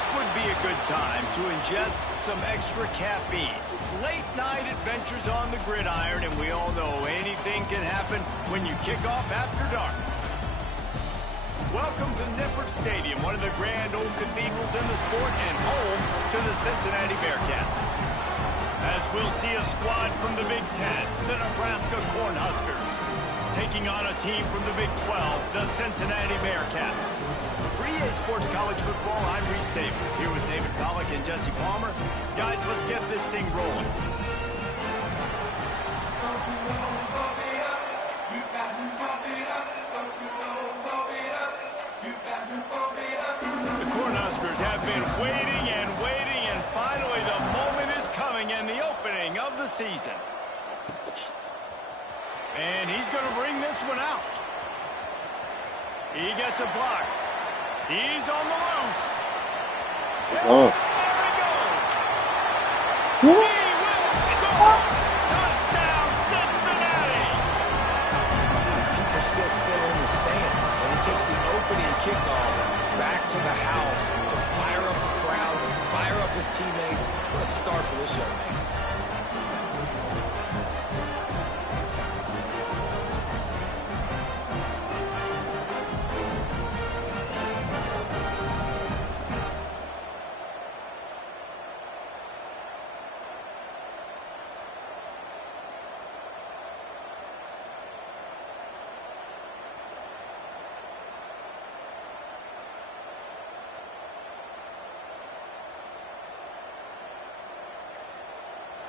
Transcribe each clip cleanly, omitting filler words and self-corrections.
This would be a good time to ingest some extra caffeine. Late night adventures on the gridiron, and we all know anything can happen when you kick off after dark. Welcome to Nippert Stadium, one of the grand old cathedrals in the sport and home to the Cincinnati Bearcats. As we'll see a squad from the Big Ten, the Nebraska Cornhuskers, taking on a team from the Big 12, the Cincinnati Bearcats. For EA Sports College Football, I'm Reese Davis, here with David Pollack and Jesse Palmer. Guys, let's get this thing rolling. The Cornhuskers have been waiting and finally the moment is coming and the opening of the season. And he's going to bring this one out. He gets a block. He's on the loose. Oh. There he goes. He will score. Touchdown, Cincinnati. People still fill in the stands, and he takes the opening kickoff back to the house to fire up the crowd, fire up his teammates. What a start for this young man.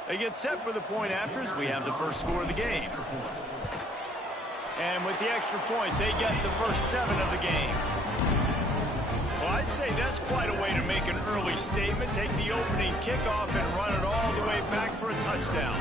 They get set for the point afters. We have the first score of the game. And with the extra point, they get the first 7 of the game. Well, I'd say that's quite a way to make an early statement. Take the opening kickoff and run it all the way back for a touchdown.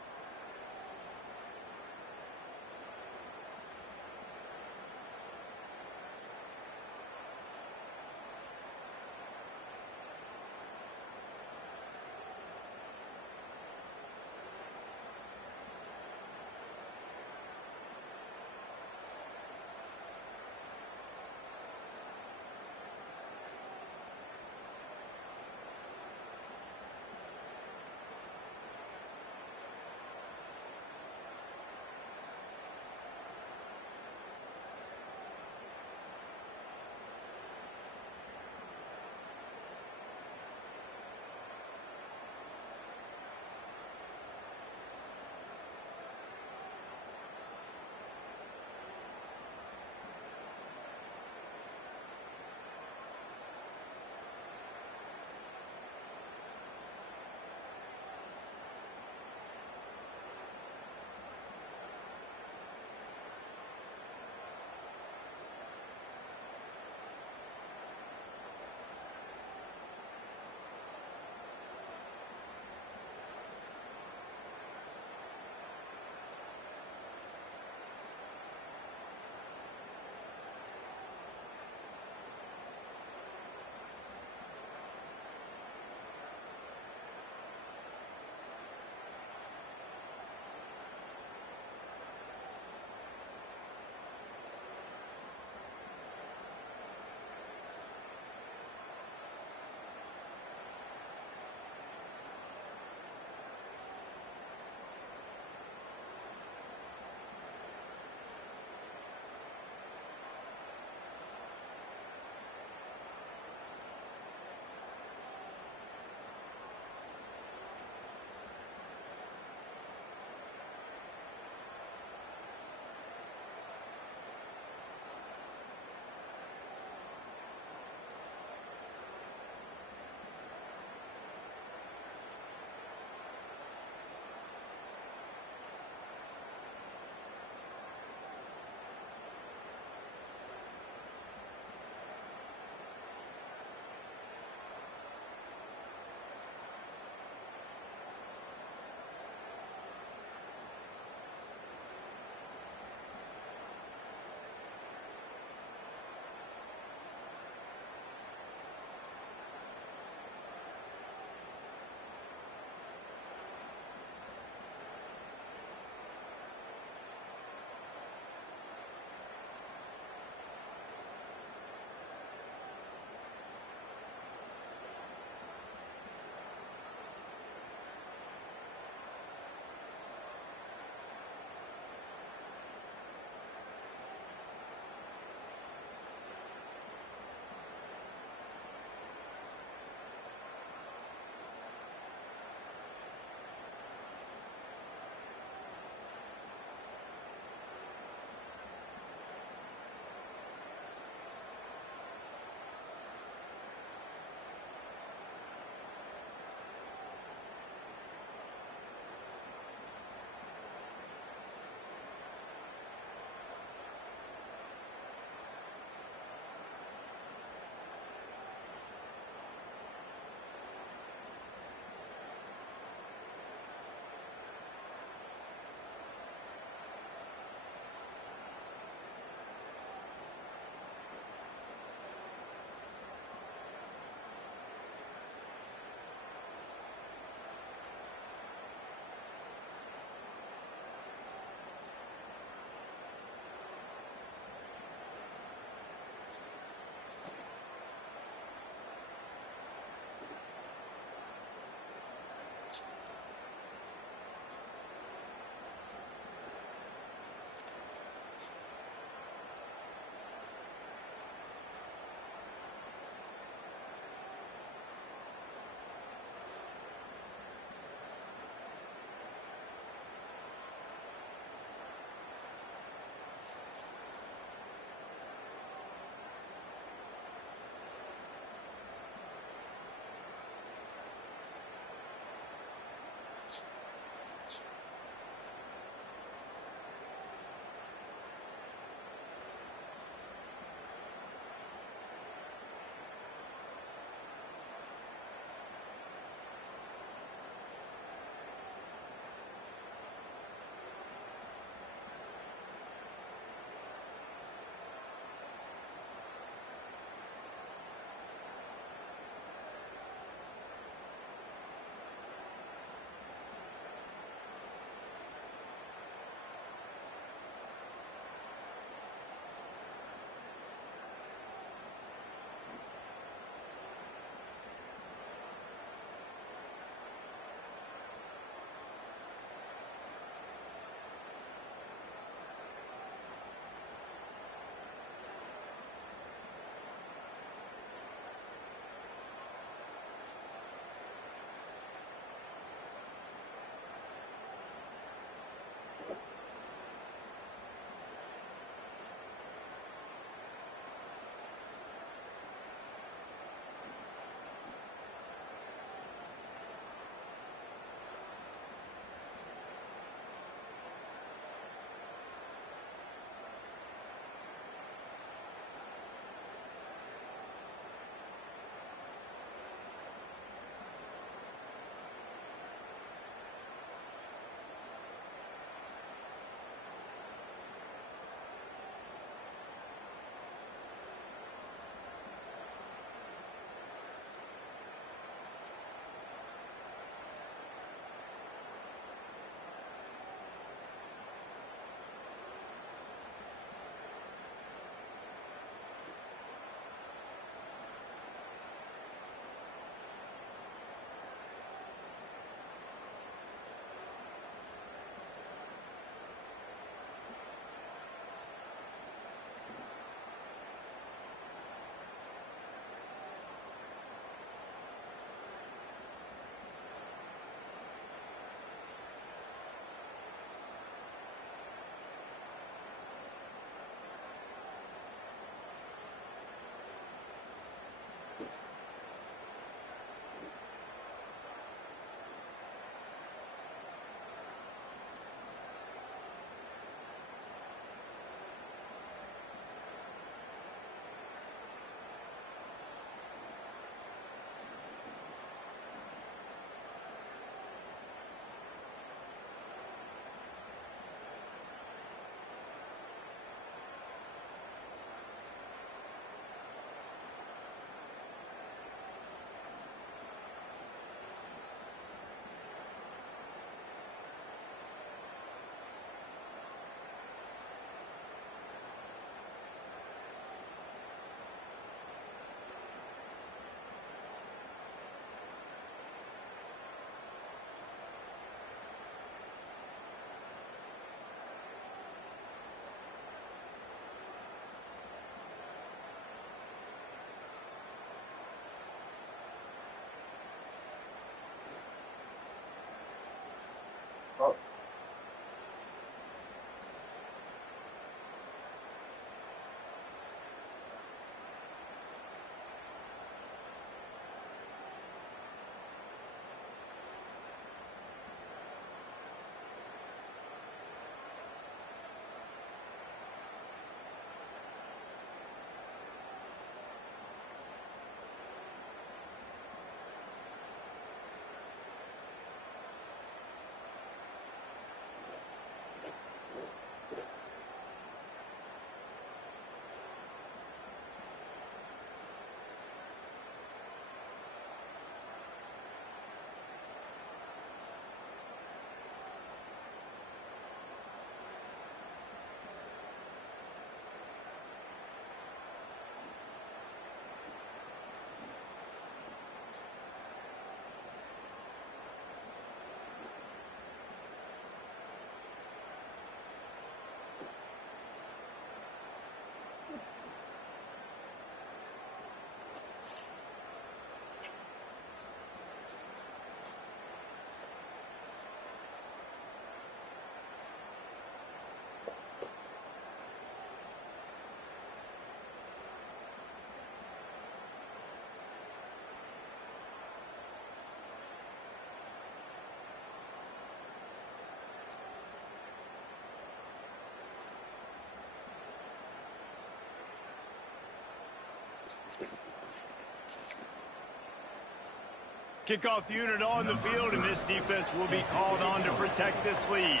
Kickoff unit on the field, and this defense will be called on to protect this lead.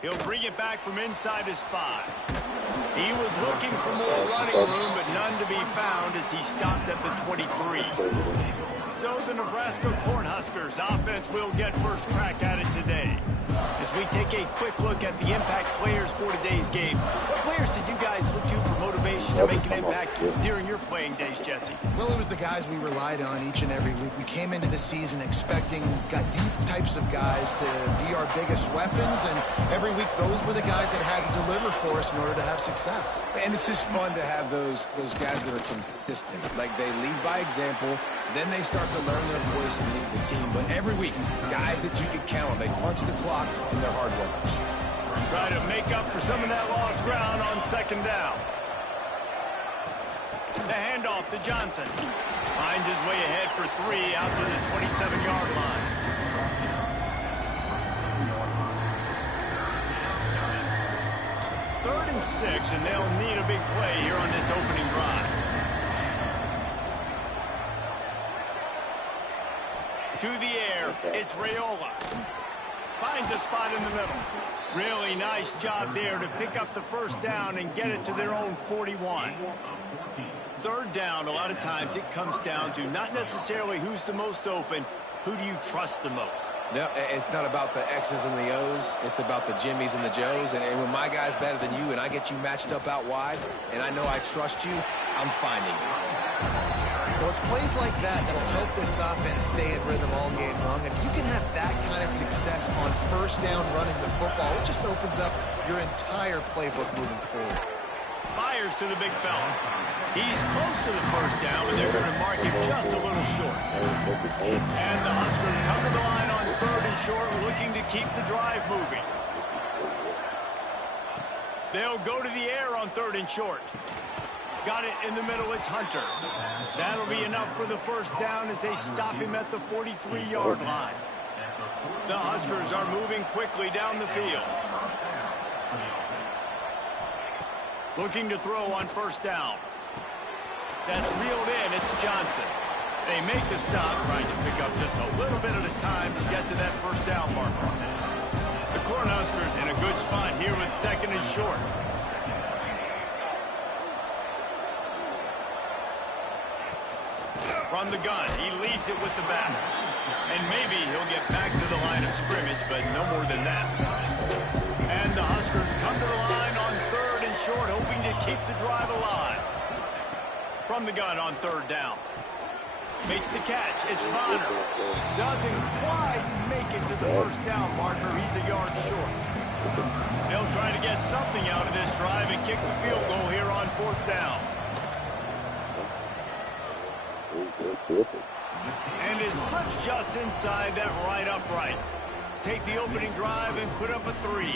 He'll bring it back from inside his 5. He was looking for more running room, but none to be found as he stopped at the 23. So the Nebraska Cornhuskers offense will get first crack at it today. As we take a quick look at the impact players for today's game, what players did you guys look to for motivation to make an impact during your playing days, Jesse? Well, it was the guys we relied on each and every week. We came into the season expecting these types of guys to be our biggest weapons, and every week those were the guys that had to deliver for us in order to have success. And it's just fun to have those guys that are consistent. Like, they lead by example, then they start to learn their voice and lead the team. But every week, guys that you can count on, they punch the clock and they're hard workers. Try to make up for some of that lost ground on second down. The handoff to Johnson. Finds his way ahead for 3 out to the 27-yard line. Third and 6, and they'll need a big play here on this opening drive. To the air, it's Raiola. Finds a spot in the middle. Really nice job there to pick up the first down and get it to their own 41. Third down, a lot of times it comes down to not necessarily who's the most open, who do you trust the most? No, it's not about the X's and the O's. It's about the Jimmys and the Joes. And when my guy's better than you and I get you matched up out wide and I know I trust you, I'm finding you. Well, it's plays like that that'll help this offense stay in rhythm all game long. If you can have that kind of success on first down running the football, it just opens up your entire playbook moving forward. Fires to the big fella. He's close to the first down, but they're going to mark him just a little short. And the Huskers come to the line on third and short, looking to keep the drive moving. They'll go to the air on third and short. Got it in the middle, it's Hunter. That'll be enough for the first down as they stop him at the 43-yard line. The Huskers are moving quickly down the field. Looking to throw on first down. That's reeled in, it's Johnson. They make the stop, trying to pick up just a little bit at a time to get to that first down marker. The Cornhuskers in a good spot here with second and short. From the gun, he leads it with the back. And maybe he'll get back to the line of scrimmage, but no more than that. And the Huskers come to the line on third and short, hoping to keep the drive alive. From the gun on third down. Makes the catch. It's Bonner. Doesn't quite make it to the first down marker. He's a yard short. They'll try to get something out of this drive and kick the field goal here on fourth down. And is slips just inside that right upright. Take the opening drive and put up a 3.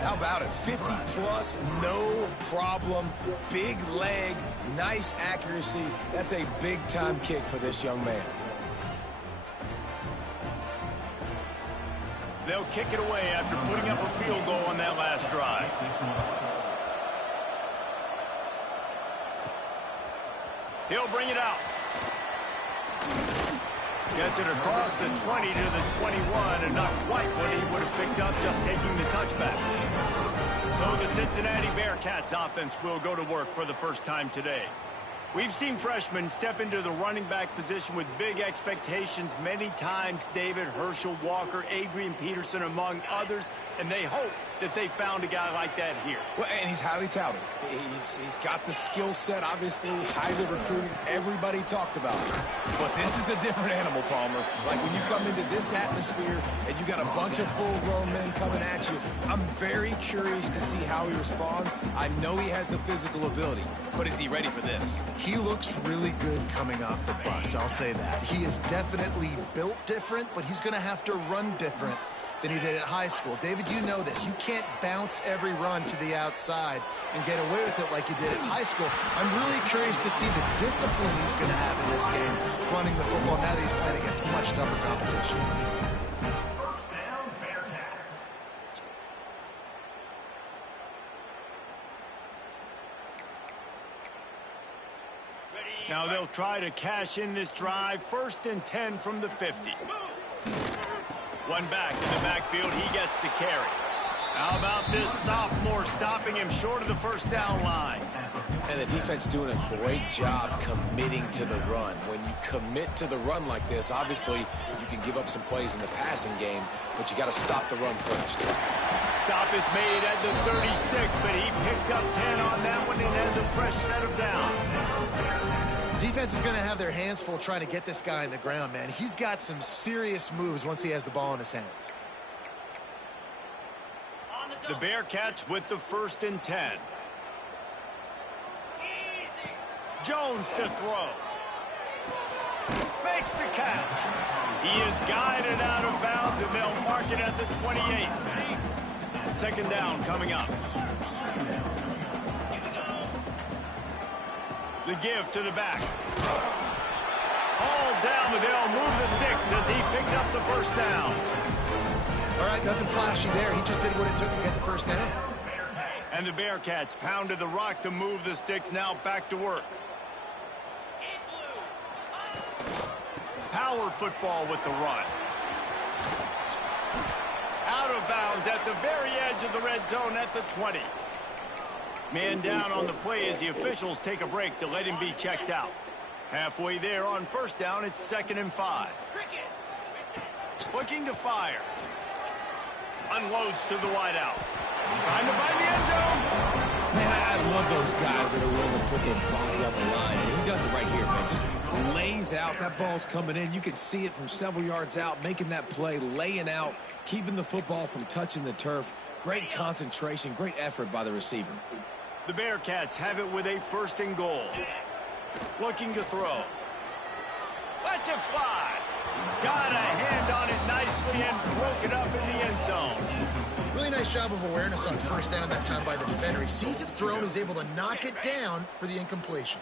How about it? 50-plus, no problem. Big leg, nice accuracy. That's a big-time kick for this young man. They'll kick it away after putting up a field goal on that last drive. He'll bring it out. Gets it across the 20 to the 21, and not quite what he would have picked up just taking the touchback. So the Cincinnati Bearcats offense will go to work for the first time today. We've seen freshmen step into the running back position with big expectations many times. David, Herschel, Walker, Adrian Peterson, among others, and they hope that they found a guy like that here. Well, and he's highly touted. He's got the skill set, obviously, highly recruited. Everybody talked about it. But this is a different animal, Palmer. Like when you come into this atmosphere and you got a bunch of full-grown men coming at you, I'm very curious to see how he responds. I know he has the physical ability, but is he ready for this? He looks really good coming off the bus, I'll say that. He is definitely built different, but he's going to have to run different than he did at high school. David, you know this. You can't bounce every run to the outside and get away with it like you did at high school. I'm really curious to see the discipline he's going to have in this game running the football now that he's playing against much tougher competition. Now they'll try to cash in this drive. 1st and 10 from the 50. One back in the backfield. He gets the carry. How about this sophomore stopping him short of the 1st down line? And the defense doing a great job committing to the run. When you commit to the run like this, obviously you can give up some plays in the passing game, but you got to stop the run first. Stop is made at the 36, but he picked up 10 on that one and has a fresh set of downs. Defense is going to have their hands full trying to get this guy in the ground, man. He's got some serious moves once he has the ball in his hands. The Bearcats with the 1st and 10. Jones to throw. Makes the catch. He is guided out of bounds, and they'll mark it at the 28. 2nd down coming up. The give to the back. All down, but they'll move the sticks as he picks up the 1st down. All right, nothing flashy there. He just did what it took to get the 1st down. And the Bearcats pounded the rock to move the sticks, now back to work. Power football with the run. Out of bounds at the very edge of the red zone at the 20. Man down on the play as the officials take a break to let him be checked out. Halfway there on 1st down, it's 2nd and 5. Looking to fire. Unloads to the wideout. Trying to find the end zone. Man, I love those guys that are willing to put their body on the line. And he does it right here, man. Just lays out. That ball's coming in. You can see it from several yards out, making that play, laying out, keeping the football from touching the turf. Great concentration, great effort by the receiver. The Bearcats have it with a 1st and goal. Looking to throw. Lets it fly. Got a hand on it nicely and broke it up in the end zone. Really nice job of awareness on 1st down that time by the defender. He sees it thrown, he's able to knock it down for the incompletion.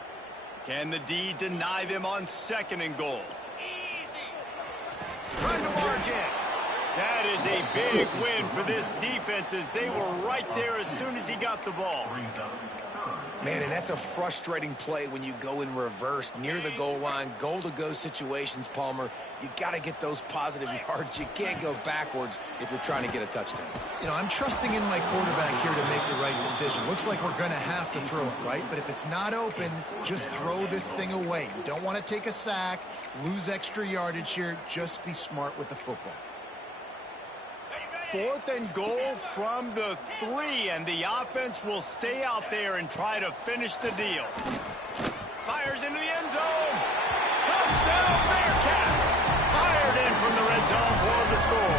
Can the D deny them on 2nd and goal? Trying to march in. That is a big win for this defense as they were right there as soon as he got the ball. Man, and that's a frustrating play when you go in reverse near the goal line, goal-to-go situations, Palmer. You got to get those positive yards. You can't go backwards if you're trying to get a touchdown. You know, I'm trusting in my quarterback here to make the right decision. Looks like we're going to have to throw it, right? But if it's not open, just throw this thing away. You don't want to take a sack, lose extra yardage here. Just be smart with the football. 4th and goal from the 3, and the offense will stay out there and try to finish the deal. Fires into the end zone. Touchdown, Bearcats. Fired in from the red zone for the score.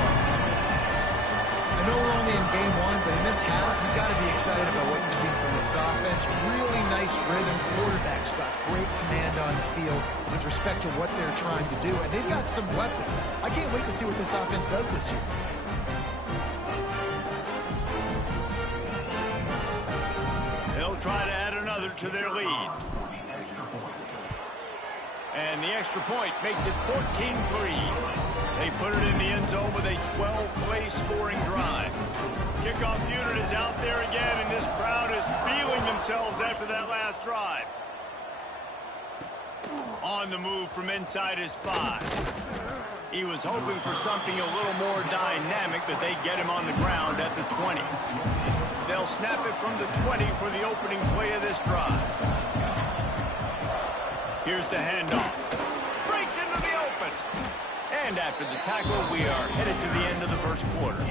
I know we're only in game 1, but in this half, you've got to be excited about what you've seen from this offense. Really nice rhythm. Quarterback's got great command on the field with respect to what they're trying to do, and they've got some weapons. I can't wait to see what this offense does this year. Try to add another to their lead. And the extra point makes it 14-3. They put it in the end zone with a 12-play scoring drive. Kickoff unit is out there again, and this crowd is feeling themselves after that last drive. On the move from inside his 5. He was hoping for something a little more dynamic, but they get him on the ground at the 20. They'll snap it from the 20 for the opening play of this drive. Here's the handoff. Breaks into the open. And after the tackle, we are headed to the end of the 1st quarter.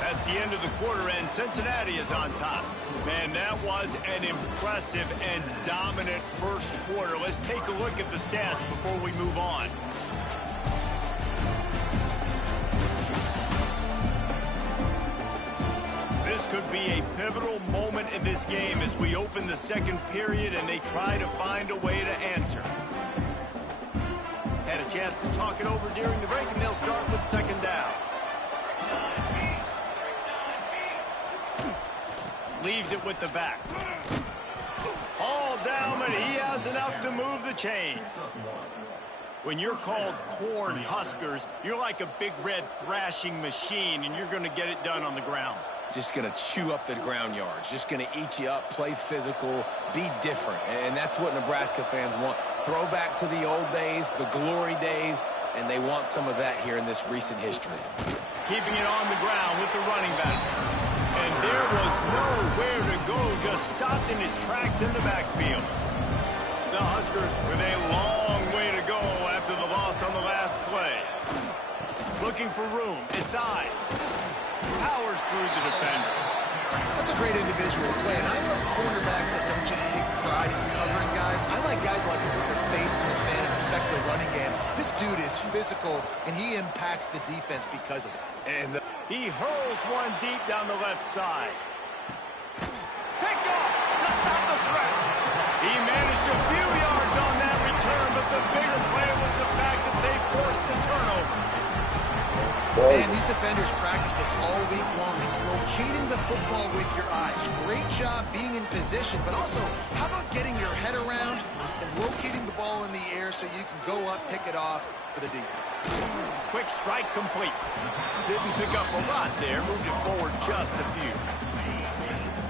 That's the end of the quarter, and Cincinnati is on top. Man, that was an impressive and dominant 1st quarter. Let's take a look at the stats before we move on. This could be a pivotal moment in this game as we open the 2nd period and they try to find a way to answer. Had a chance to talk it over during the break, and they'll start with 2nd down. leaves it with the back. All down, but he has enough to move the chains. When you're called corn huskers, you're like a big red thrashing machine, and you're going to get it done on the ground. Just going to chew up the ground yards. Just going to eat you up, play physical, be different. And that's what Nebraska fans want. Throw back to the old days, the glory days, and they want some of that here in this recent history. Keeping it on the ground with the running back. And there was nowhere to go, just stopped in his tracks in the backfield. The Huskers with a long way to go after the loss on the last play. Looking for room, it's Ives. Powers through the defender. That's a great individual play, and I love cornerbacks that don't just take pride in covering guys. I like guys that like to put their face in the fan and affect the running game. This dude is physical, and he impacts the defense because of that. And he hurls one deep down the left side. Picked off to stop the threat. He managed a few yards on that return, but the bigger play was the fact that they forced the turnover. Man, these defenders practice this all week long. It's locating the football with your eyes. Great job being in position, but also, how about getting your head around and locating the ball in the air so you can go up, pick it off for the defense. Quick strike complete. Didn't pick up a lot there, moved it forward just a few.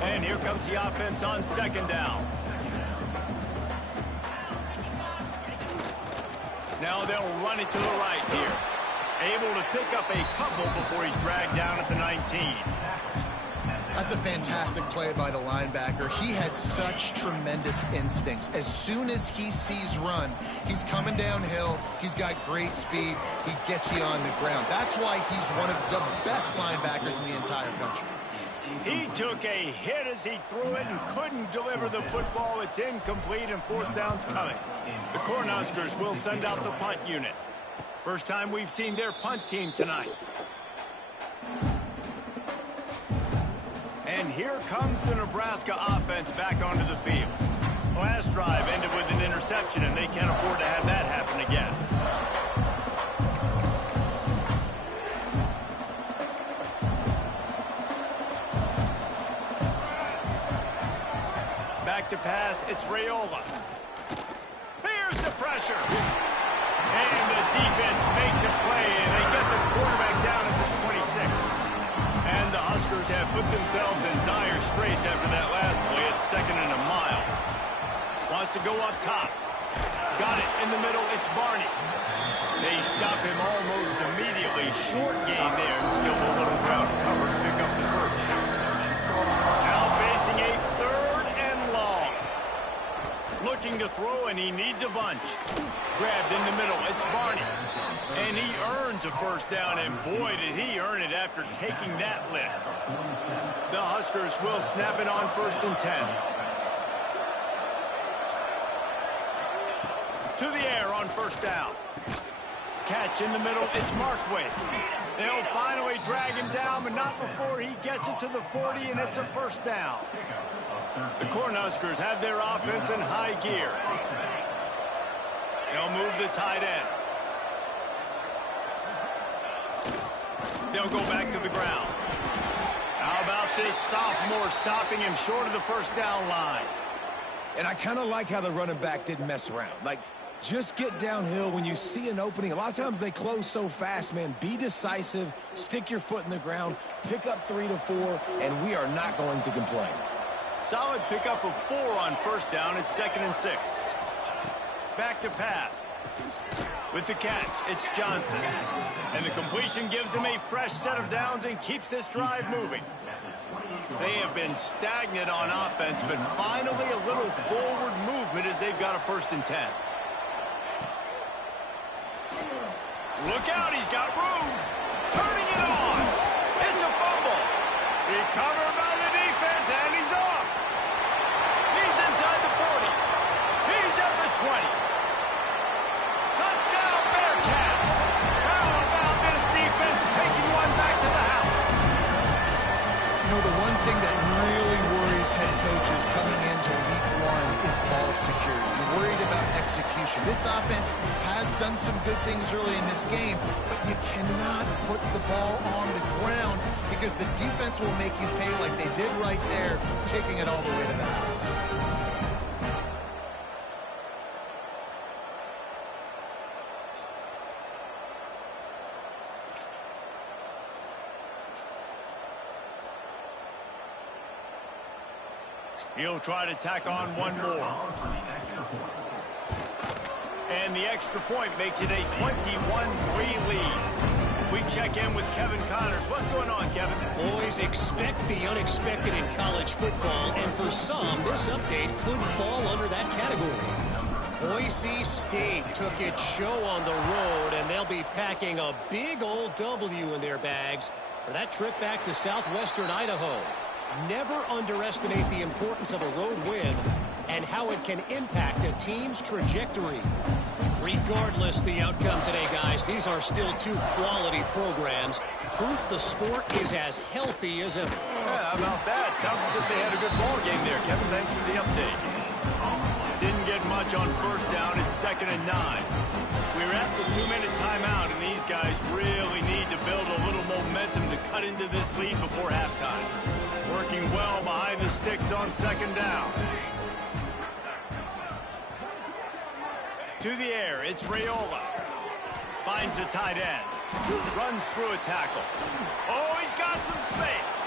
And here comes the offense on second down. Now they'll run it to the right here. Able to pick up a couple before he's dragged down at the 19. That's a fantastic play by the linebacker. He has such tremendous instincts. As soon as he sees run, he's coming downhill. He's got great speed. He gets you on the ground. That's why he's one of the best linebackers in the entire country. He took a hit as he threw it and couldn't deliver the football. It's incomplete and fourth down's coming. The Cornhuskers will send out the punt unit. First time we've seen their punt team tonight. And here comes the Nebraska offense back onto the field. Last drive ended with an interception, and they can't afford to have that happen again. Back to pass, it's Raiola. Here's the pressure. And the defense makes a play, and they get the quarterback down at the 26. And the Huskers have put themselves in dire straits after that last play. It's second and a mile. Wants to go up top. Got it in the middle. It's Barney. They stop him almost immediately. Short gain there, and still a little ground cover to pick up the first. Now facing a third and long. Looking to throw, and he needs a bunch. Grabbed in the middle, it's Barney. And he earns a first down, and boy, did he earn it after taking that lift. The Huskers will snap it on first and 10. To the air on first down. Catch in the middle, it's Markway. They'll finally drag him down, but not before he gets it to the 40, and it's a first down. The Cornhuskers have their offense in high gear. They'll move the tight end. They'll go back to the ground. How about this sophomore stopping him short of the first down line? And I kind of like how the running back didn't mess around. Like, just get downhill when you see an opening. A lot of times they close so fast, man. Be decisive, stick your foot in the ground, pick up 3 to 4, and we are not going to complain. Solid pickup of 4 on first down. It's second and 6. Back to pass. With the catch, it's Johnson. And the completion gives him a fresh set of downs and keeps this drive moving. They have been stagnant on offense, but finally a little forward movement as they've got a first and 10. Look out, he's got room. Turning it on. It's a fumble. Recovered by the defense, and he's off. He's inside the 40. He's at the 20. Touchdown, Bearcats. How about this defense taking one back to the house? You know, the one thing that really worries head coaches coming into week 1 is ball security. You're worried about execution. This offense has done some good things early in this game, but you cannot put the ball on the ground because because the defense will make you pay like they did right there, taking it all the way to the house. He'll try to tack on one more. And the extra point makes it a 21-3 lead. We check in with Kevin Connors. What's going on, Kevin? Boys, expect the unexpected in college football, and for some, this update could fall under that category. Boise State took its show on the road, and they'll be packing a big old W in their bags for that trip back to southwestern Idaho. Never underestimate the importance of a road win and how it can impact a team's trajectory. Regardless the outcome today, guys, these are still two quality programs. Proof the sport is as healthy as ever. Yeah, how about that? Sounds as if they had a good ball game there. Kevin, thanks for the update. Didn't get much on first down. It's 2nd and 9. We're at the 2-minute timeout, and these guys really need to build a little momentum to cut into this lead before halftime. Working well behind the sticks on 2nd down. To the air, it's Raiola. Finds the tight end. Runs through a tackle. Oh, he's got some space.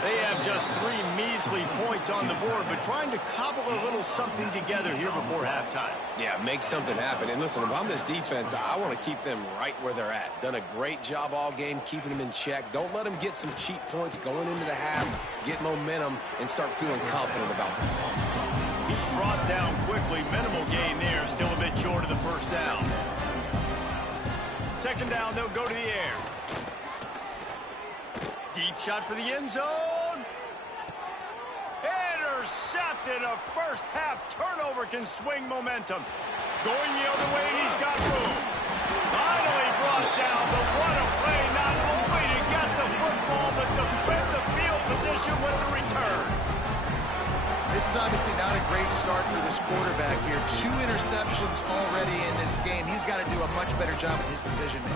They have just 3 measly points on the board, but trying to cobble a little something together here before halftime. Yeah, make something happen. And listen, if I'm this defense, I want to keep them right where they're at. Done a great job all game keeping them in check. Don't let them get some cheap points going into the half, get momentum, and start feeling confident about themselves. He's brought down quickly. Minimal gain there. Still a bit short of the first down. 2nd down, they'll go to the air. Deep shot for the end zone. Intercepted. A first half turnover can swing momentum. Going the other way, and he's got room. Finally brought down, but what a play. Not only to get the football, but to flip the field position with the return. This is obviously not a great start for this quarterback here. 2 interceptions already in this game. He's got to do a much better job with his decision-making.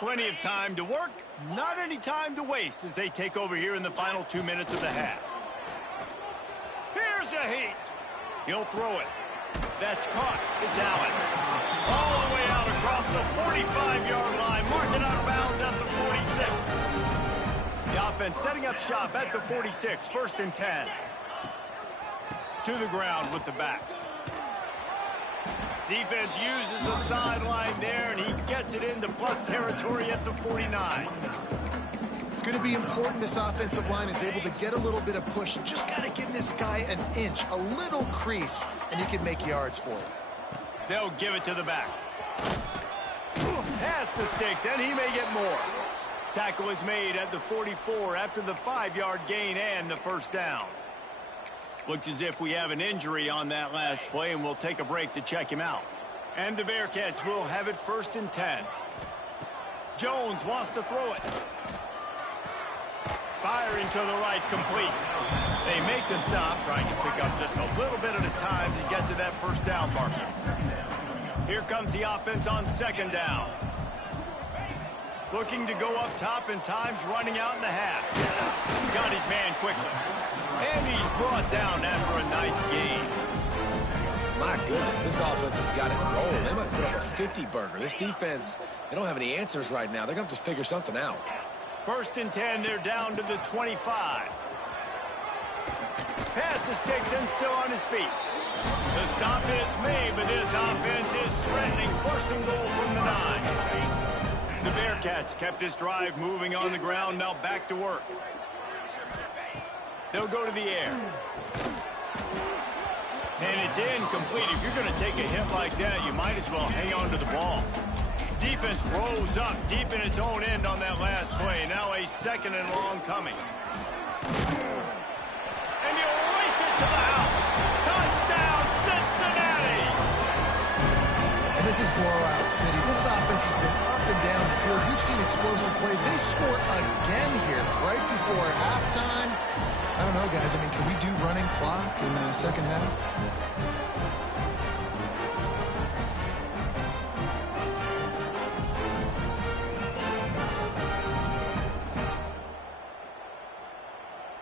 Plenty of time to work, not any time to waste as they take over here in the final 2 minutes of the half. Here's a heat. He'll throw it. That's caught. It's Allen. All the way out across the 45-yard line, marking out of bounds at the 46. The offense setting up shop at the 46, 1st and 10. To the ground with the back. Defense uses the sideline there, and he gets it into plus territory at the 49. It's going to be important this offensive line is able to get a little bit of push. Just got to give this guy an inch, a little crease, and he can make yards for it. They'll give it to the back. Past the sticks, and he may get more. Tackle is made at the 44 after the 5-yard gain and the first down. Looks as if we have an injury on that last play, and we'll take a break to check him out. And the Bearcats will have it 1st and 10. Jones wants to throw it. Firing to the right, complete. They make the stop, trying to pick up just a little bit at a time to get to that first down marker. Here comes the offense on 2nd down. Looking to go up top, and time's running out in the half. Got his man quickly. And he's brought down after a nice gain. My goodness, this offense has got it rolling. They might put up a 50-burger. This defense, they don't have any answers right now. They're going to have to figure something out. 1st and 10, they're down to the 25. Pass the sticks and still on his feet. The stop is made, but this offense is threatening 1st and goal from the 9. The Bearcats kept this drive moving on the ground, now back to work. They'll go to the air. And it's incomplete. If you're going to take a hit like that, you might as well hang on to the ball. Defense rose up deep in its own end on that last play. Now a 2nd and long coming. And he'll race it to the house. Touchdown, Cincinnati! And as a is blowout city. This offense has been up and down the field. We've seen explosive plays. They score again here right before halftime. I don't know, guys. I mean, can we do running clock in the second half?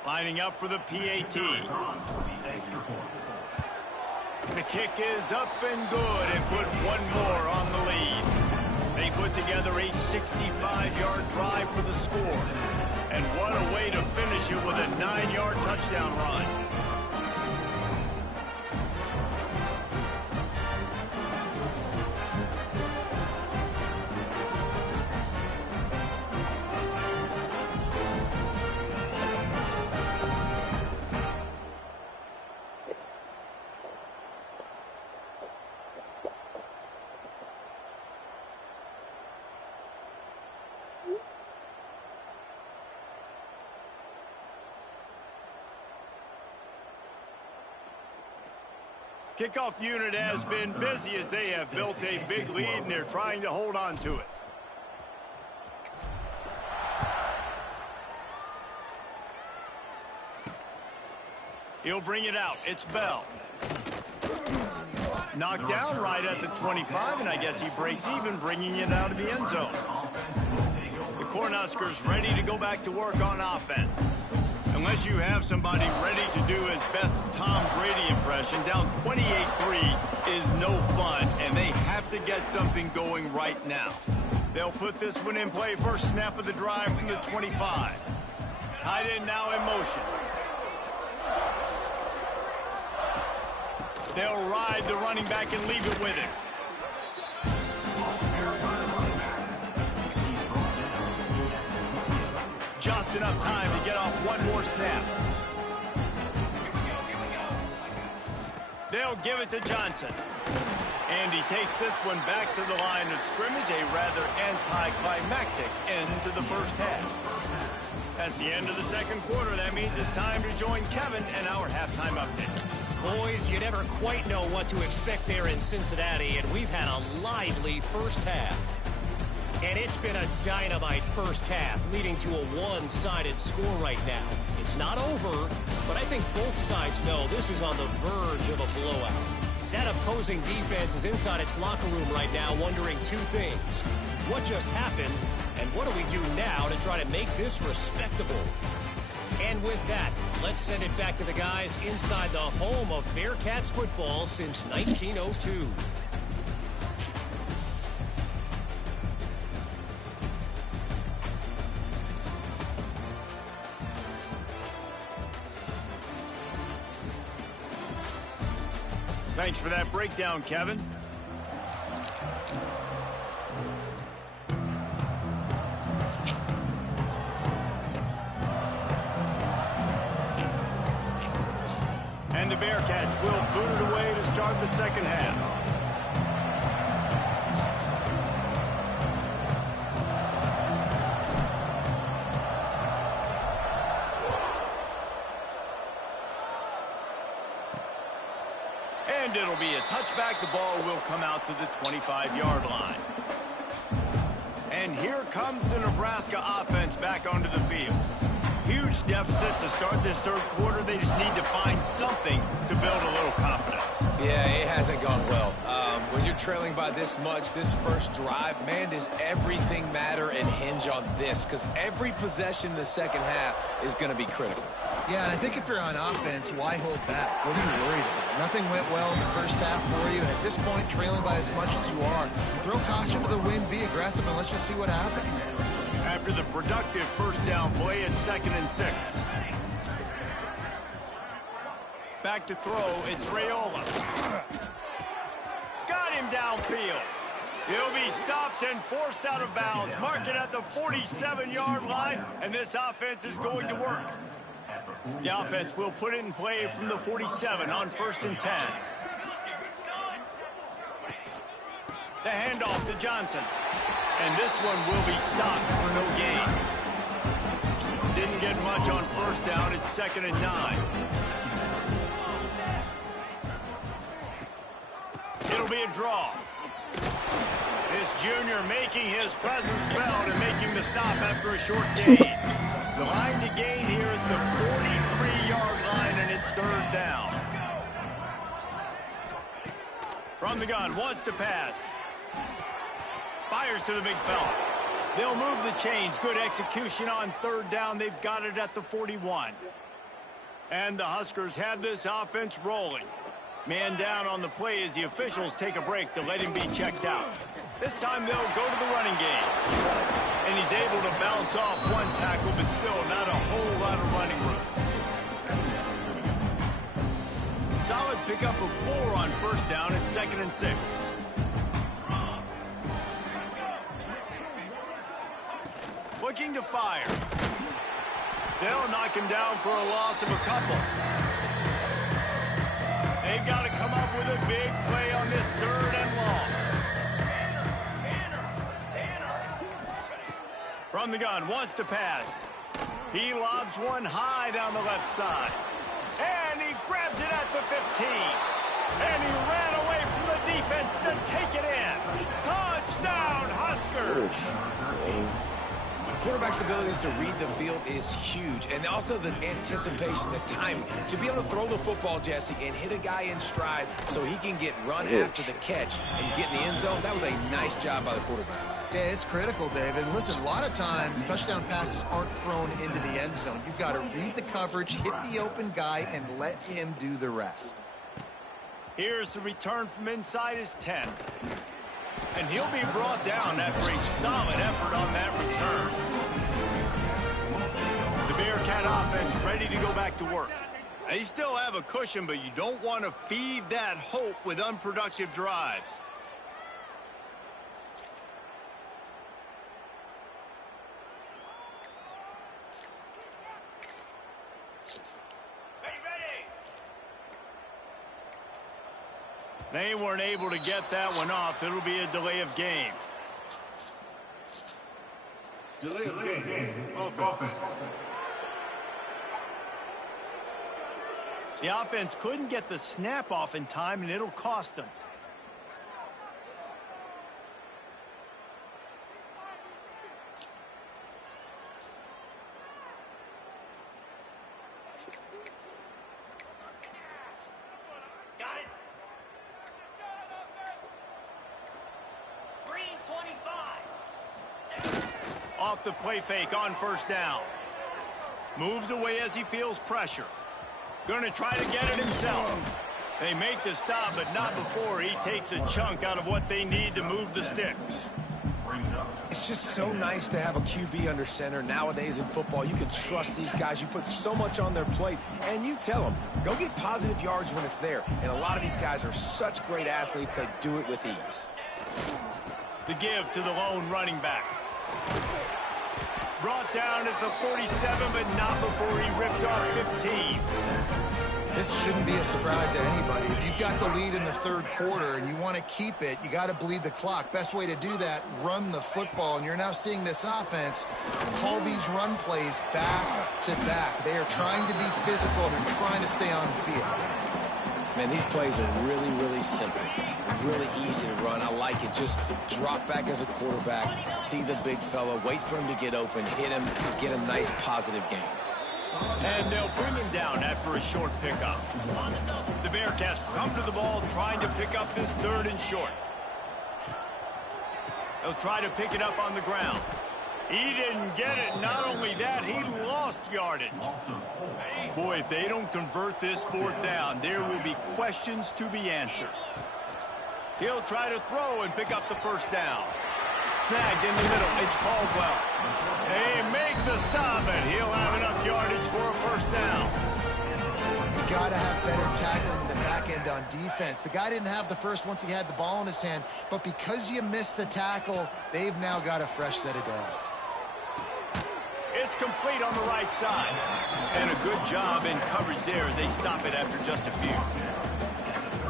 Lining up for the PAT. The kick is up and good and put one more on the lead. They put together a 65-yard drive for the score. And what a way to finish it with a 9-yard touchdown run. Kickoff unit has been busy as they have built a big lead and they're trying to hold on to it. He'll bring it out. It's Bell. Knocked down right at the 25, and I guess he breaks even, bringing it out of the end zone. The Cornhuskers ready to go back to work on offense. Unless you have somebody ready to do his best Tom Brady impression, down 28-3 is no fun, and they have to get something going right now. They'll put this one in play. First snap of the drive from the 25. Tight end now in motion. They'll ride the running back and leave it with him. Just enough time to get off one more snap. They'll give it to Johnson. And he takes this one back to the line of scrimmage, a rather anticlimactic end to the first half. That's the end of the second quarter. That means it's time to join Kevin and our halftime update. Boys, you never quite know what to expect there in Cincinnati, and we've had a lively first half. And it's been a dynamite first half, leading to a one-sided score right now. It's not over, but I think both sides know this is on the verge of a blowout. That opposing defense is inside its locker room right now wondering two things. What just happened, and what do we do now to try to make this respectable? And with that, let's send it back to the guys inside the home of Bearcats football since 1902. Thanks for that breakdown, Kevin. And the Bearcats will boot it away to start the second half. And it'll be a touchback. The ball will come out to the 25-yard line. And here comes the Nebraska offense back onto the field. Huge deficit to start this third quarter. They just need to find something to build a little confidence. Yeah, it hasn't gone well. When you're trailing by this much, this first drive, man, does everything matter and hinge on this? Because every possession in the second half is going to be critical. Yeah, and I think if you're on offense, why hold back? What are you worried about? Nothing went well in the first half for you, and at this point, trailing by as much as you are, throw caution to the wind, be aggressive, and let's just see what happens. After the productive first down play, it's 2nd and 6. Back to throw, it's Raiola. Got him downfield. He'll be stopped and forced out of bounds. Mark it at the 47-yard line, and this offense is going to work. The offense will put it in play from the 47 on 1st and 10. The handoff to Johnson. And this one will be stopped for no gain. Didn't get much on first down. It's 2nd and 9. It'll be a draw. Jr. making his presence felt and making the stop after a short gain. The line to gain here is the 43-yard line, and it's 3rd down. From the gun, wants to pass. Fires to the big fella. They'll move the chains. Good execution on 3rd down. They've got it at the 41. And the Huskers have this offense rolling. Man down on the play as the officials take a break to let him be checked out. This time they'll go to the running game. And he's able to bounce off one tackle, but still not a whole lot of running room. Solid pickup of 4 on 1st down. It's 2nd and 6. Looking to fire. They'll knock him down for a loss of a couple. They've got to come up with a big play on this 3rd and long. From the gun, wants to pass. He lobs one high down the left side. And he grabs it at the 15. And he ran away from the defense to take it in. Touchdown, Huskers! Quarterback's abilities to read the field is huge, and also the anticipation, the timing. To be able to throw the football, Jesse, and hit a guy in stride so he can get run after the catch and get in the end zone, that was a nice job by the quarterback. Yeah, it's critical, David. And listen, a lot of times touchdown passes aren't thrown into the end zone. You've got to read the coverage, hit the open guy, and let him do the rest. Here's the return from inside his 10. And he'll be brought down after a solid effort on that return. The Bearcat offense ready to go back to work. They still have a cushion, but you don't want to feed that hope with unproductive drives. They weren't able to get that one off. It'll be a delay of game. Delay of game. Offense. The offense couldn't get the snap off in time, and it'll cost them. Off the play fake on 1st down. Moves away as he feels pressure. Going to try to get it himself. They make the stop, but not before he takes a chunk out of what they need to move the sticks. It's just so nice to have a QB under center. Nowadays in football, you can trust these guys. You put so much on their plate, and you tell them, go get positive yards when it's there. And a lot of these guys are such great athletes, they do it with ease. The give to the lone running back. Brought down at the 47, but not before he ripped off 15. This shouldn't be a surprise to anybody. If you've got the lead in the 3rd quarter and you want to keep it, you got to bleed the clock. Best way to do that, run the football. And you're now seeing this offense call these run plays back to back. They are trying to be physical and they're trying to stay on the field. Man, these plays are really, really simple. Really easy to run. I like it. Just drop back as a quarterback, see the big fella, wait for him to get open, hit him, get a nice positive gain. And they'll bring him down after a short pickup. The Bearcats come to the ball trying to pick up this 3rd and short. They'll try to pick it up on the ground. He didn't get it. Not only that, he lost yardage. Boy, if they don't convert this 4th down, there will be questions to be answered. He'll try to throw and pick up the 1st down. Snagged in the middle. It's Caldwell. They make the stop, and he'll have enough yardage for a 1st down. You got to have better tackling in the back end on defense. The guy didn't have the first once he had the ball in his hand, but because you missed the tackle, they've now got a fresh set of downs. It's complete on the right side. And a good job in coverage there as they stop it after just a few.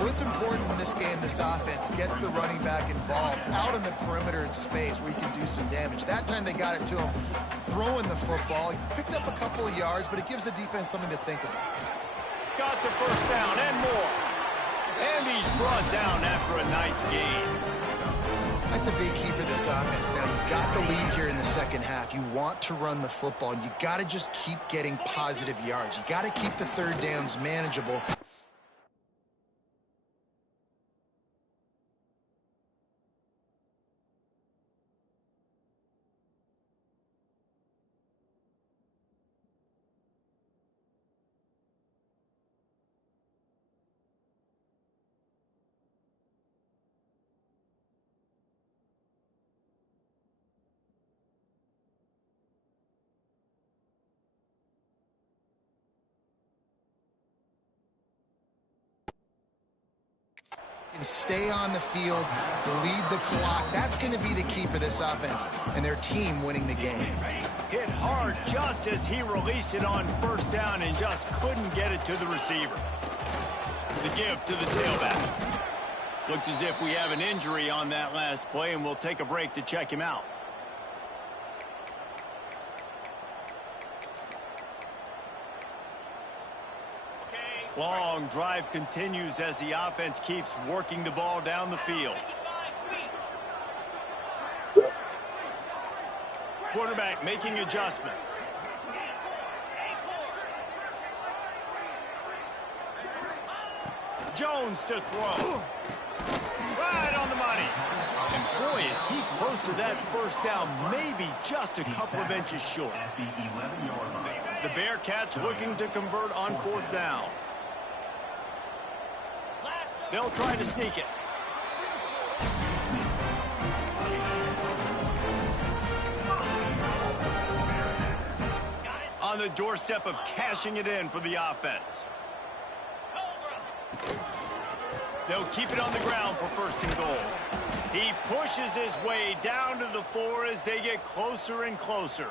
What's important in this game, this offense gets the running back involved out on the perimeter in space where you can do some damage. That time they got it to him throwing the football. He picked up a couple of yards, but it gives the defense something to think about. Got the 1st down and more. And he's brought down after a nice gain. That's a big key for this offense. Now, you've got the lead here in the second half. You want to run the football, and you got to just keep getting positive yards. You got to keep the third downs manageable. And stay on the field, bleed the clock. That's going to be the key for this offense and their team winning the game. Hit hard just as he released it on first down and just couldn't get it to the receiver. The give to the tailback. Looks as if we have an injury on that last play, and we'll take a break to check him out. Long drive continues as the offense keeps working the ball down the field. Quarterback making adjustments. Jones to throw. Right on the money. And boy, is he close to that first down, maybe just a couple of inches short. The Bearcats looking to convert on fourth down. They'll try to sneak it. On the doorstep of cashing it in for the offense. They'll keep it on the ground for first and goal. He pushes his way down to the 4 as they get closer and closer.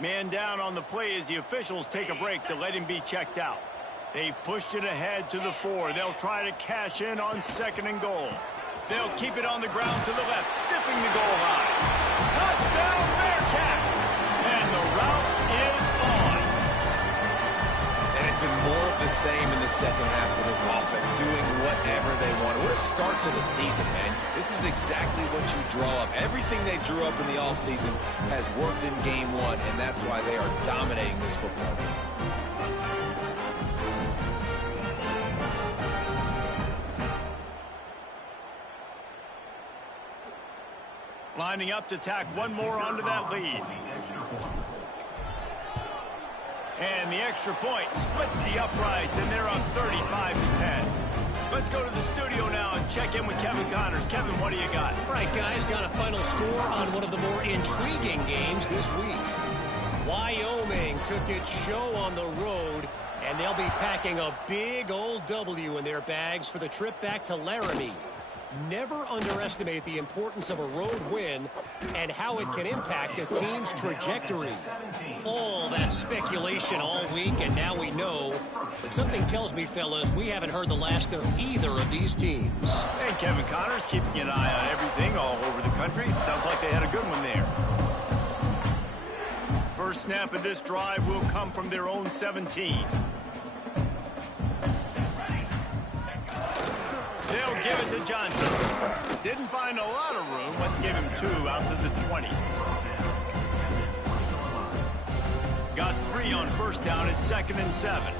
Man down on the play as the officials take a break to let him be checked out. They've pushed it ahead to the 4. They'll try to cash in on second and goal. They'll keep it on the ground to the left, stiffing the goal line. Touchdown Bearcats! And the route is on. And it's been more of the same in the second half for this offense, doing whatever they want. What a start to the season, man. This is exactly what you draw up. Everything they drew up in the offseason has worked in game 1, and that's why they are dominating this football game. Lining up to tack one more onto that lead. And the extra point splits the uprights, and they're up 35-10. Let's go to the studio now and check in with Kevin Connors. Kevin, what do you got? All right, guys, got a final score on one of the more intriguing games this week. Wyoming took its show on the road, and they'll be packing a big old W in their bags for the trip back to Laramie. Never underestimate the importance of a road win and how it can impact a team's trajectory. All that speculation all week, and now we know. But something tells me, fellas, we haven't heard the last of either of these teams. And Kevin Connors keeping an eye on everything all over the country. Sounds like they had a good one there. First snap of this drive will come from their own 17. They'll give it to Johnson. Didn't find a lot of room. Let's give him 2 out to the 20. Got 3 on first down at 2nd and 7.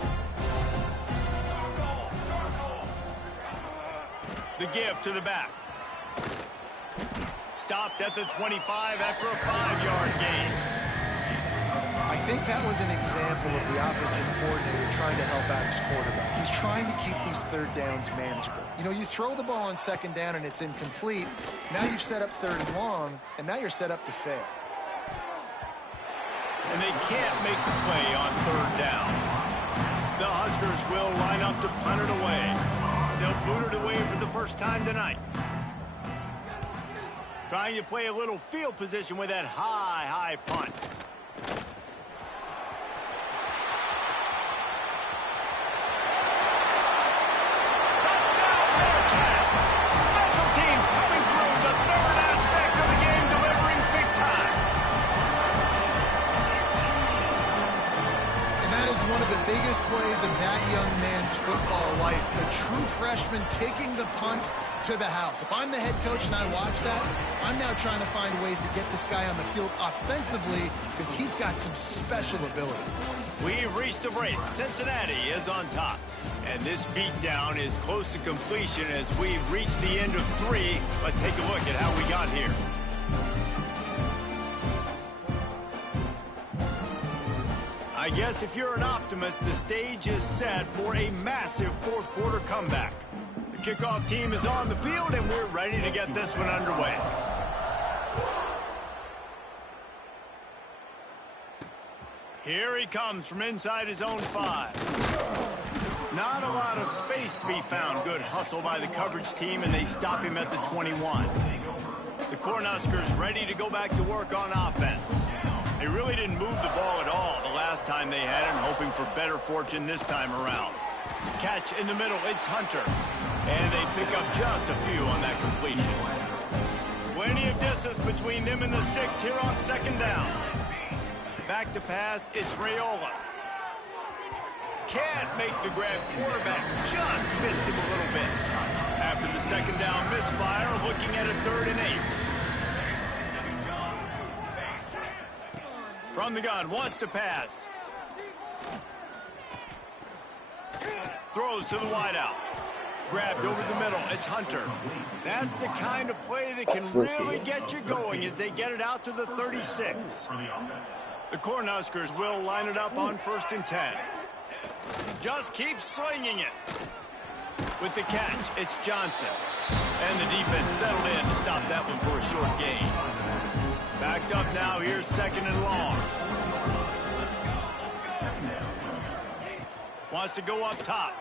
The give to the back. Stopped at the 25 after a 5-yard gain. I think that was an example of the offensive coordinator trying to help out his quarterback. He's trying to keep these third downs manageable. You know, you throw the ball on second down and it's incomplete. Now you've set up third and long, and now you're set up to fail. And they can't make the play on third down. The Huskers will line up to punt it away. They'll boot it away for the first time tonight. Trying to play a little field position with that high punt. One of the biggest plays of that young man's football life. The true freshman taking the punt to the house. If I'm the head coach and I watch that, I'm now trying to find ways to get this guy on the field offensively because he's got some special ability. We've reached the break. Cincinnati is on top. And this beatdown is close to completion as we've reached the end of 3. Let's take a look at how we got here. I guess if you're an optimist, the stage is set for a massive fourth quarter comeback. The kickoff team is on the field, and we're ready to get this one underway. Here he comes from inside his own 5. Not a lot of space to be found. Good hustle by the coverage team, and they stop him at the 21. The Cornhuskers ready to go back to work on offense. They really didn't move the ball at all the last time they had it, and hoping for better fortune this time around. Catch in the middle, it's Hunter. And they pick up just a few on that completion. Plenty of distance between them and the sticks here on second down. Back to pass, it's Raiola. Can't make the grab, quarterback just missed him a little bit. After the second down misfire, looking at a 3rd and 8. From the gun, wants to pass. Throws to the wideout. Grabbed over the middle, it's Hunter. That's the kind of play that can really get you going as they get it out to the 36. The Cornhuskers will line it up on 1st and 10. Just keep slinging it. With the catch, it's Johnson. And the defense settled in to stop that one for a short gain. Backed up now, here's 2nd and long. Wants to go up top.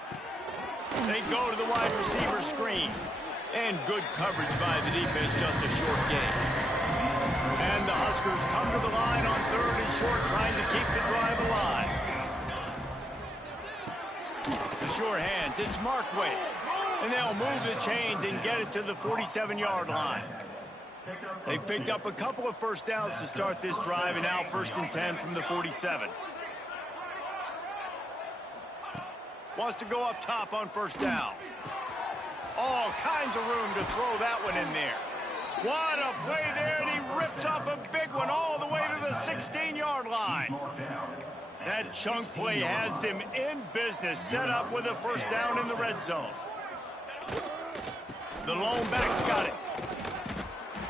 They go to the wide receiver screen. And good coverage by the defense, just a short gain. And the Huskers come to the line on 3rd and short, trying to keep the drive alive. The sure hands, it's Markway. And they'll move the chains and get it to the 47-yard line. They've picked up a couple of first downs to start this drive, and now 1st and 10 from the 47. Wants to go up top on 1st down. All kinds of room to throw that one in there. What a play there, and he rips off a big one all the way to the 16-yard line. That chunk play has them in business, set up with a 1st down in the red zone. The lone back's got it.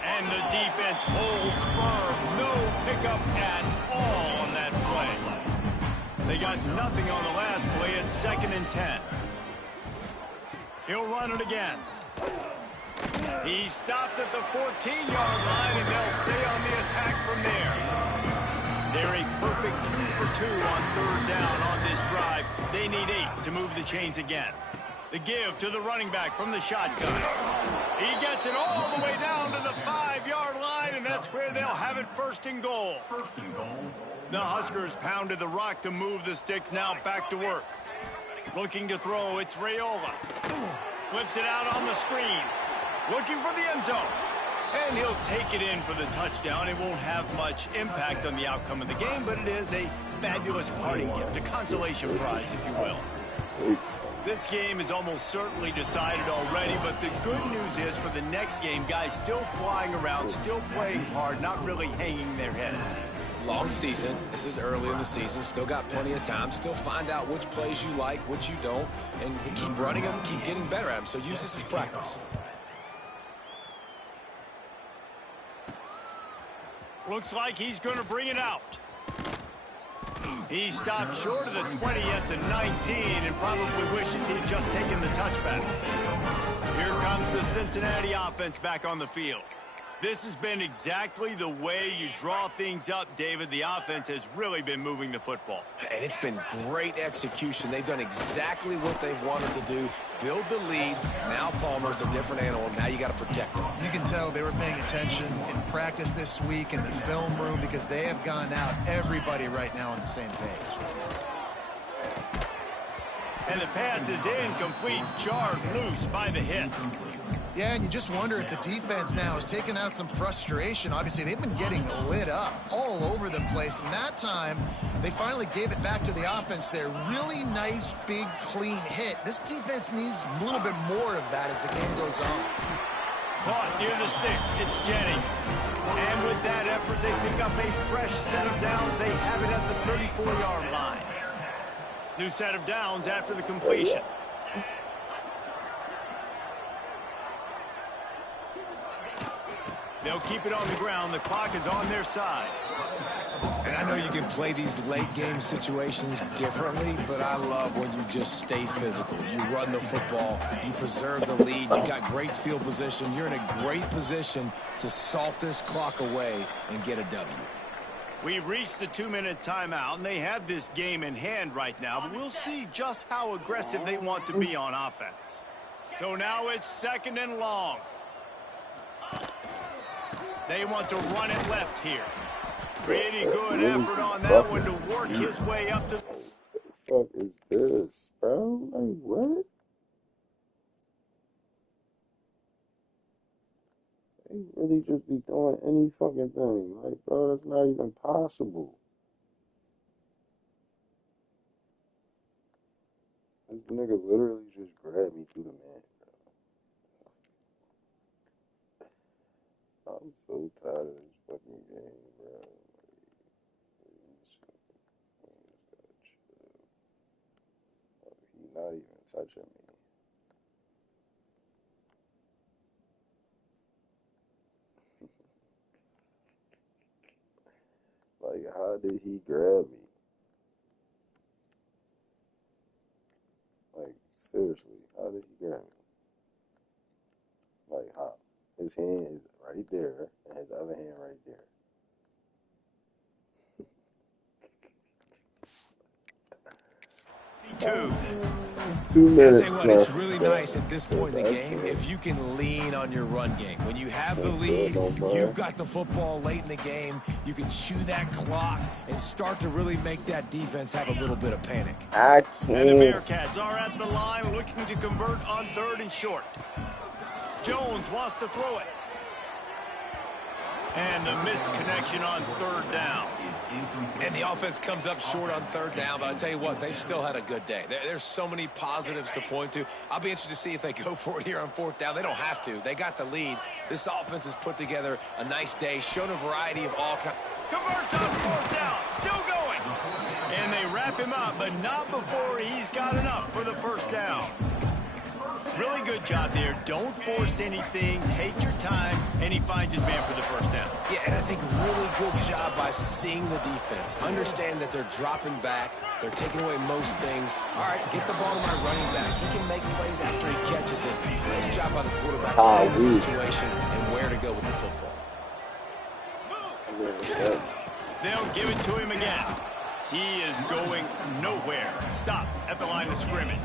And the defense holds firm. No pickup at all on that play. They got nothing on the last play. It's 2nd and 10. He'll run it again. He stopped at the 14-yard line, and they'll stay on the attack from there. They're a perfect 2 for 2 on 3rd down on this drive. They need 8 to move the chains again. The give to the running back from the shotgun. He gets it all the way down to the 5-yard line, and that's where they'll have it 1st and goal. The Huskers pounded the rock to move the sticks, now back to work. Looking to throw, it's Raiola. Flips it out on the screen. Looking for the end zone. And he'll take it in for the touchdown. It won't have much impact on the outcome of the game, but it is a fabulous parting gift, a consolation prize, if you will. This game is almost certainly decided already, but the good news is for the next game, guys still flying around, still playing hard, not really hanging their heads. Long season. This is early in the season. Still got plenty of time. Still find out which plays you like, which you don't, and keep running them, keep getting better at them. So use this as practice. Looks like he's going to bring it out. He stopped short of the 20 at the 19 and probably wishes he'd just taken the touchback. Here comes the Cincinnati offense back on the field. This has been exactly the way you draw things up, David. The offense has really been moving the football. And it's been great execution. They've done exactly what they've wanted to do. Build the lead. Now Palmer's a different animal. Now you got to protect them. You can tell they were paying attention in practice this week in the film room because they have gone out, everybody right now on the same page. And the pass is incomplete, jarred loose by the hit. Yeah, and you just wonder if the defense now is taking out some frustration. Obviously, they've been getting lit up all over the place. And that time, They finally gave it back to the offense there. Really nice, big, clean hit. This defense needs a little bit more of that as the game goes on. Caught near the sticks. It's Jennings. And with that effort, they pick up a fresh set of downs. They have it at the 34-yard line. New set of downs after the completion. They'll keep it on the ground. The clock is on their side. And I know you can play these late-game situations differently, but I love when you just stay physical. You run the football. You preserve the lead. You got great field position. You're in a great position to salt this clock away and get a W. We've reached the 2-minute timeout, and they have this game in hand right now, but we'll see just how aggressive they want to be on offense. So now it's 2nd and long. They want to run it left here. Pretty good effort on that one to work his way up to... What the fuck is this, bro? Like, what? They really just be doing any fucking thing. Like, bro, that's not even possible. This nigga literally just grabbed me through the man, bro. I'm so tired of this fucking game, bro. He's not even touching me. Like, how did he grab me? Like, seriously, how did he grab me? Like, how? His hand is right there, and his other hand right there. 2 minutes What, left. it's really nice at this point in the game if you can lean on your run game. When you have the lead, you've got the football late in the game, you can chew that clock and start to really make that defense have a little bit of panic. I And the can't. Bearcats are at the line looking to convert on 3rd and short. Jones wants to throw it. And the misconnection on 3rd down. And the offense comes up short on 3rd down, but I'll tell you what, they've still had a good day. There's so many positives to point to. I'll be interested to see if they go for it here on 4th down. They don't have to. They got the lead. This offense has put together a nice day, shown a variety of all kinds. Converts on 4th down. Still going. And they wrap him up, but not before he's got enough for the 1st down. Really good job there. Don't force anything. Take your time. And he finds his man for the 1st down. Yeah, and I think really good job by seeing the defense. Understand that they're dropping back. They're taking away most things. All right, get the ball to my running back. He can make plays after he catches it. Nice job by the quarterback seeing the situation and where to go with the football. They'll give it to him again. He is going nowhere. Stop at the line of scrimmage.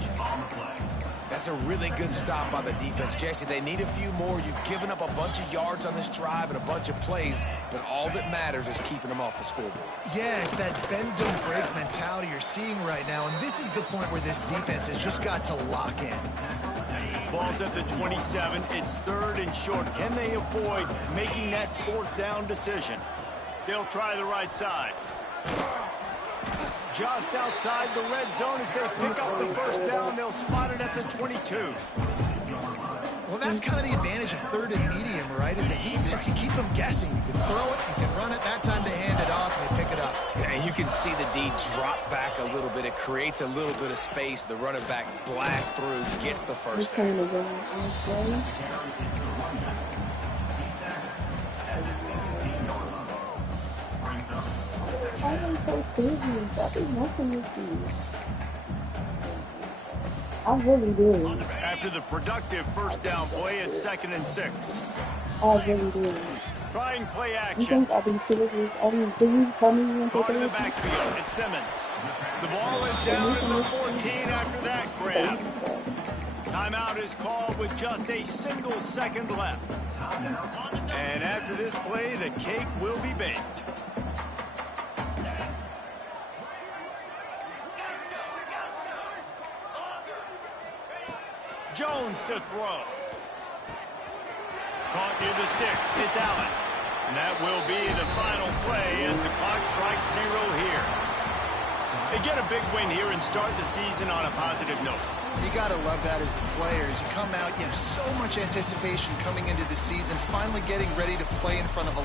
That's a really good stop by the defense. Jesse, they need a few more. You've given up a bunch of yards on this drive and a bunch of plays, but all that matters is keeping them off the scoreboard. Yeah, it's that bend don't break mentality you're seeing right now, and this is the point where this defense has just got to lock in. Ball's at the 27. It's 3rd and short. Can they avoid making that 4th down decision? They'll try the right side. Just outside the red zone as they pick up the 1st down. They'll spot it at the 22. Well, that's kind of the advantage of 3rd and medium, right? Is the defense, you keep them guessing. You can throw it, you can run it. That time they hand it off and they pick it up. Yeah, and you can see the D drop back a little bit. It creates a little bit of space. The running back blasts through, gets the 1st down. I'm so serious. I be messing with you. I really do. After the productive 1st down play, it's 2nd and 6. I really do. Trying play You action. think I be serious? I mean, do you tell me you want to Caught take in the it? backfield. It's Simmons. The ball is down at the 14 after that grab. Timeout is called with just a single second left. And after this play, the cake will be baked. Jones to throw. Caught near the sticks. It's Allen. And that will be the final play as the clock strikes 0 here. They get a big win here and start the season on a positive note. You got to love that as the players. You come out, you have so much anticipation coming into the season, finally getting ready to play in front of a